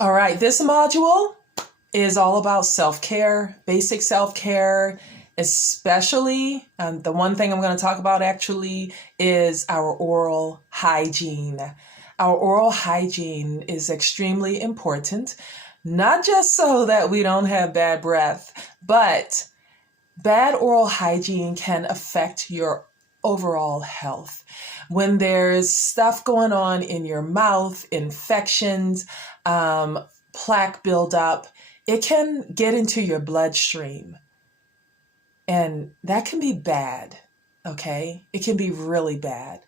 All right, this module is all about self-care, basic self-care, especially the one thing I'm going to talk about actually is our oral hygiene. Our oral hygiene is extremely important, not just so that we don't have bad breath, but bad oral hygiene can affect your overall health. When there's stuff going on in your mouth, infections, plaque buildup, it can get into your bloodstream. And that can be bad, okay? It can be really bad.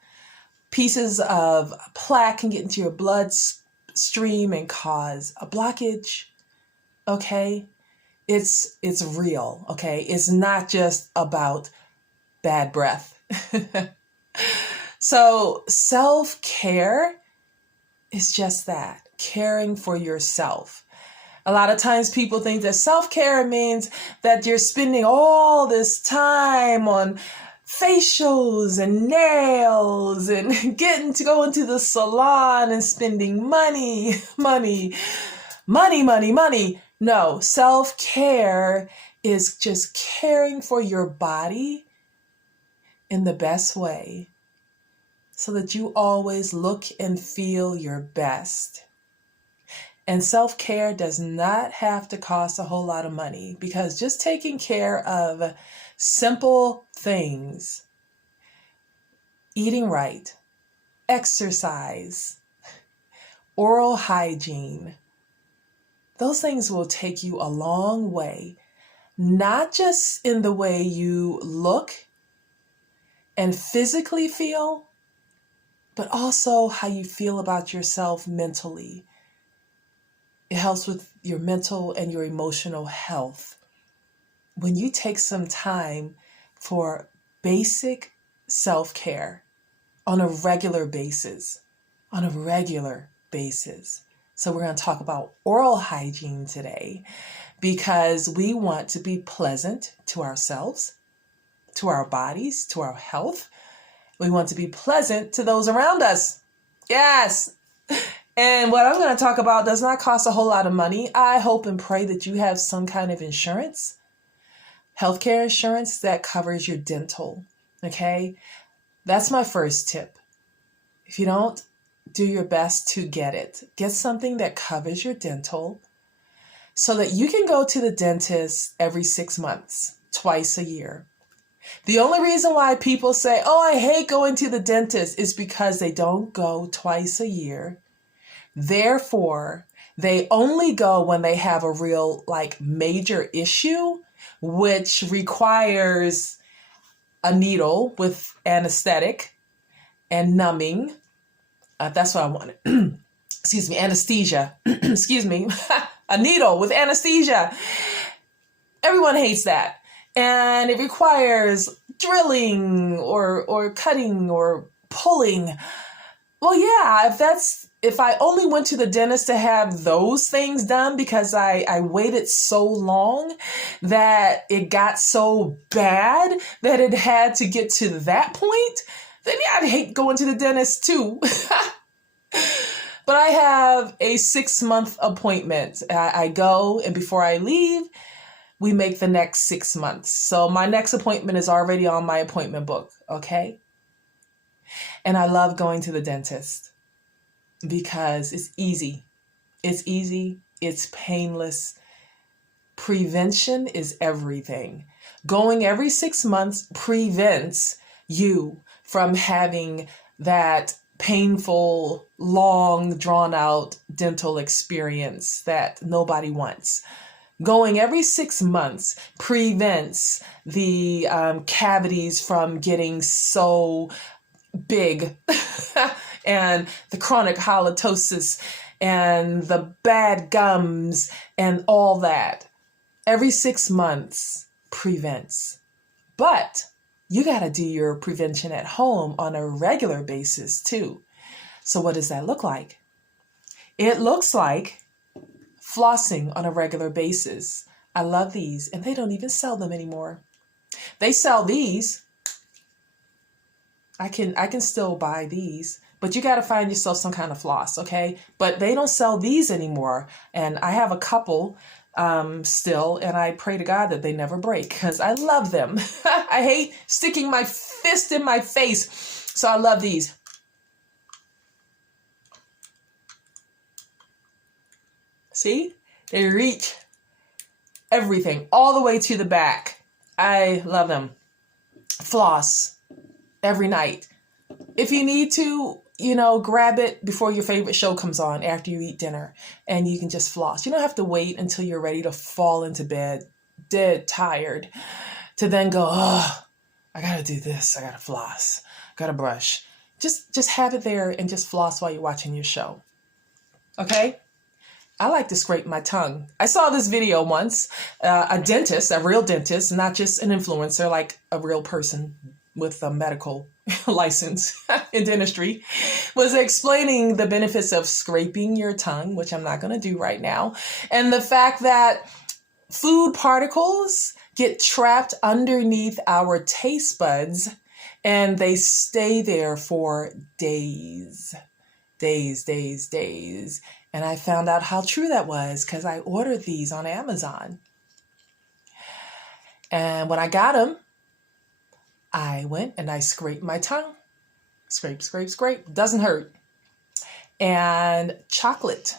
Pieces of plaque can get into your bloodstream and cause a blockage, okay? It's real, okay? It's not just about bad breath. So self-care is just that, caring for yourself. A lot of times people think that self-care means that you're spending all this time on facials and nails and getting to go into the salon and spending money. No, self-care is just caring for your body in the best way so that you always look and feel your best. And self-care does not have to cost a whole lot of money, because just taking care of simple things, eating right, exercise, oral hygiene, those things will take you a long way, not just in the way you look and physically feel, but also how you feel about yourself mentally. It helps with your mental and your emotional health. When you take some time for basic self-care on a regular basis. So we're going to talk about oral hygiene today because we want to be pleasant to ourselves, to our bodies, to our health. We want to be pleasant to those around us. Yes. And what I'm going to talk about does not cost a whole lot of money. I hope and pray that you have some kind of insurance, healthcare insurance that covers your dental. Okay. That's my first tip. If you don't, do your best to get it. Get something that covers your dental so that you can go to the dentist every 6 months, twice a year. The only reason why people say, oh, I hate going to the dentist is because they don't go twice a year. Therefore, they only go when they have a real major issue, which requires a needle with anesthetic and numbing. That's what I wanted. Excuse me, anesthesia. Excuse me, a needle with anesthesia. Everyone hates that. And it requires drilling or cutting or pulling. Well, yeah, if I only went to the dentist to have those things done because I waited so long that it got so bad that it had to get to that point, then yeah, I'd hate going to the dentist too. But I have a 6-month appointment. I go, and before I leave, we make the next 6 months. So my next appointment is already on my appointment book, okay? And I love going to the dentist because it's easy. It's painless. Prevention is everything. Going every 6 months prevents you from having that painful, long, drawn-out dental experience that nobody wants. Going every 6 months prevents the cavities from getting so big and the chronic halitosis and the bad gums and all that. Every 6 months prevents. But you got to do your prevention at home on a regular basis too. So what does that look like? It looks like flossing on a regular basis. I love these, and they don't even sell them anymore. They sell these. I can still buy these, but you got to find yourself some kind of floss, okay? But they don't sell these anymore. And I have a couple still, and I pray to God that they never break because I love them. I hate sticking my fist in my face. So I love these. See? They reach everything all the way to the back. I love them. Floss every night. If you need to, grab it before your favorite show comes on after you eat dinner, and you can just floss. You don't have to wait until you're ready to fall into bed, dead tired, to then go, oh, I got to do this. I got to floss. Got to brush. Just have it there and just floss while you're watching your show. Okay? I like to scrape my tongue. I saw this video once, a dentist, a real dentist, not just an influencer, like a real person with a medical license in dentistry, was explaining the benefits of scraping your tongue, which I'm not going to do right now, and the fact that food particles get trapped underneath our taste buds and they stay there for days. And I found out how true that was because I ordered these on Amazon. And when I got them, I went and I scraped my tongue. Scrape. Doesn't hurt. And chocolate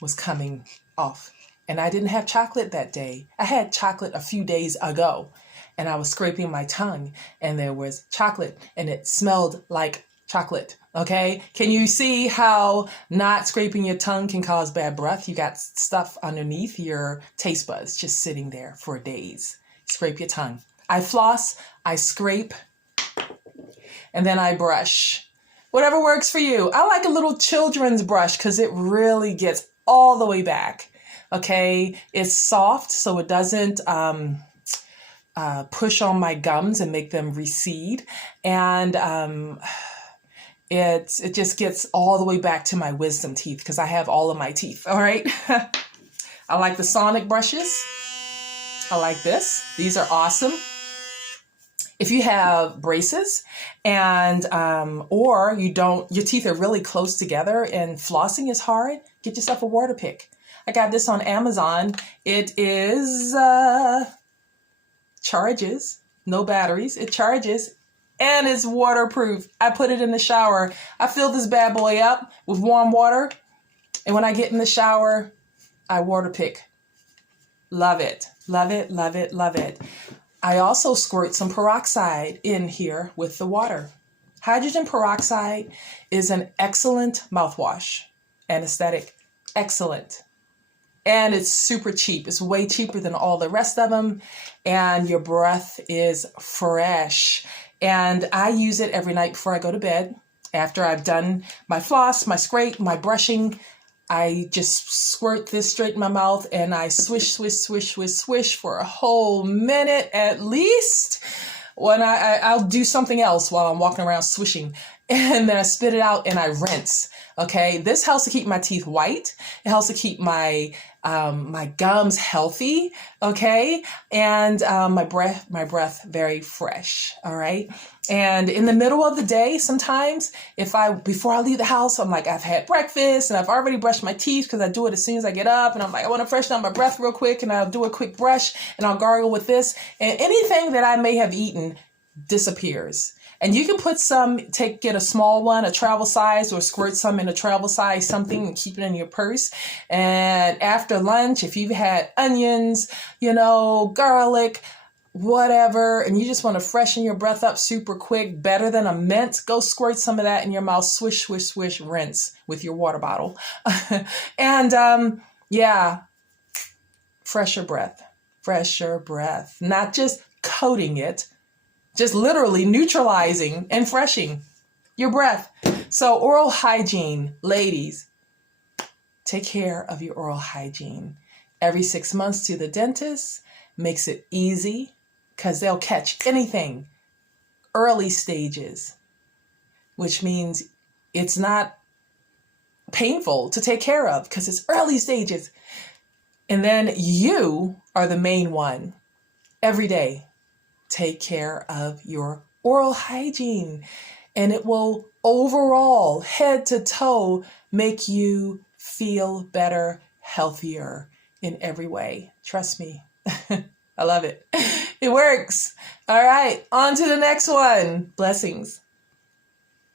was coming off. And I didn't have chocolate that day. I had chocolate a few days ago. And I was scraping my tongue. And there was chocolate. And it smelled like chocolate. Okay? Can you see how not scraping your tongue can cause bad breath? You got stuff underneath your taste buds just sitting there for days. Scrape your tongue. I floss, I scrape, and then I brush. Whatever works for you. I like a little children's brush because it really gets all the way back. Okay? It's soft, so it doesn't push on my gums and make them recede. And it just gets all the way back to my wisdom teeth because I have all of my teeth. All right? I like the sonic brushes. I like this. These are awesome. If you have braces and or your teeth are really close together and flossing is hard, get yourself a water pick. I got this on Amazon. It is charges, no batteries. It charges and it's waterproof. I put it in the shower. I fill this bad boy up with warm water, and when I get in the shower, I water pick. Love it. I also squirt some peroxide in here with the water. Hydrogen peroxide is an excellent mouthwash. Anesthetic. Excellent. And it's super cheap. It's way cheaper than all the rest of them. And your breath is fresh. And I use it every night before I go to bed. After I've done my floss, my scrape, my brushing, I just squirt this straight in my mouth and I swish for a whole minute at least. When I'll do something else while I'm walking around swishing, and then I spit it out and I rinse. Okay, this helps to keep my teeth white. It helps to keep my gums healthy. Okay, and my breath very fresh. All right, and in the middle of the day, sometimes before I leave the house, I'm like, I've had breakfast and I've already brushed my teeth because I do it as soon as I get up, and I'm like, I want to freshen up my breath real quick, and I'll do a quick brush and I'll gargle with this, and anything that I may have eaten disappears. And you can get a small one, a travel size, or squirt some in a travel size, something, and keep it in your purse. And after lunch, if you've had onions, garlic, whatever, and you just want to freshen your breath up super quick, better than a mint, go squirt some of that in your mouth, swish, rinse with your water bottle. And fresher breath, not just coating it, just literally neutralizing and freshing your breath. So oral hygiene, ladies, take care of your oral hygiene. Every 6 months to the dentist makes it easy because they'll catch anything early stages, which means it's not painful to take care of because it's early stages. And then you are the main one every day. Take care of your oral hygiene. and it will overall, head to toe, make you feel better, healthier in every way. Trust me. I love it. It works. All right, on to the next one. Blessings.